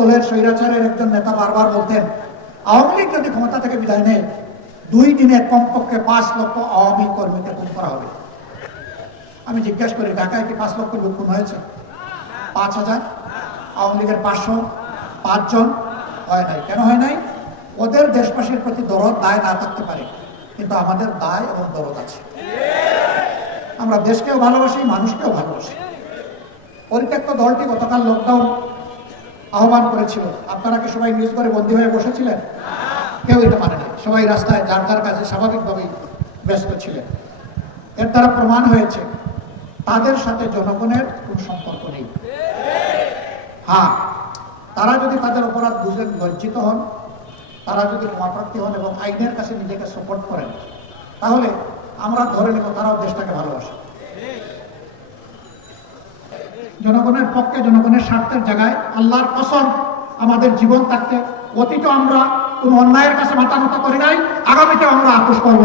দলের স্বৈরাচারের একজন নেতা বারবার বলতেন, আওয়ামী লীগ যদি ক্ষমতা থেকে বিদায় নেয়, দুই দিনে কমপক্ষে পাঁচ লক্ষ আওয়ামী কর্মীকে খুন করা হবে। আমি জিজ্ঞাসা করি, ঢাকায় কি পাঁচ লক্ষ লোক খুন হয়েছে? পাঁচ হাজার। আওয়ামী লীগের পাঁচশো। পাঁচজন হয় নাই। কেন হয় নাই? ওদের দেশবাসীর প্রতি দরদ দায় না থাকতে পারে, কিন্তু আমাদের দায় এবং দরদ আছে। আমরা দেশকেও ভালোবাসি, মানুষকেও ভালোবাসি। পরিত্যক্ত দলটি গতকাল লকডাউন আহ্বান করেছিল। আপনারা কি সবাই নিউজ করে বন্দী হয়ে বসেছিলেন? কেউ এটা মানে না সবাই রাস্তায় যার যার কাছে স্বাভাবিকভাবেই ব্যস্ত ছিলেন। এর দ্বারা প্রমাণ হয়েছে, তাদের সাথে জনগণের কোনো সম্পর্ক নেই। হ্যাঁ তারা যদি তাদের অপরাধ বুঝেন লজ্জিত হন, তারা যদি ক্ষমাপ্রাপ্তি হন এবং আইনের কাছে নিজেকে সাপোর্ট করেন, তাহলে আমরা ধরে নেব তারাও দেশটাকে ভালোবাসে। জনগণের পক্ষে, জনগণের স্বার্থের জায়গায় আল্লাহর কসম আমাদের জীবন থাকতে, অতীত আমরা কোনো অন্যায়ের কাছে মাথা মতো করি নাই আগামীতে আমরা আপোষ করব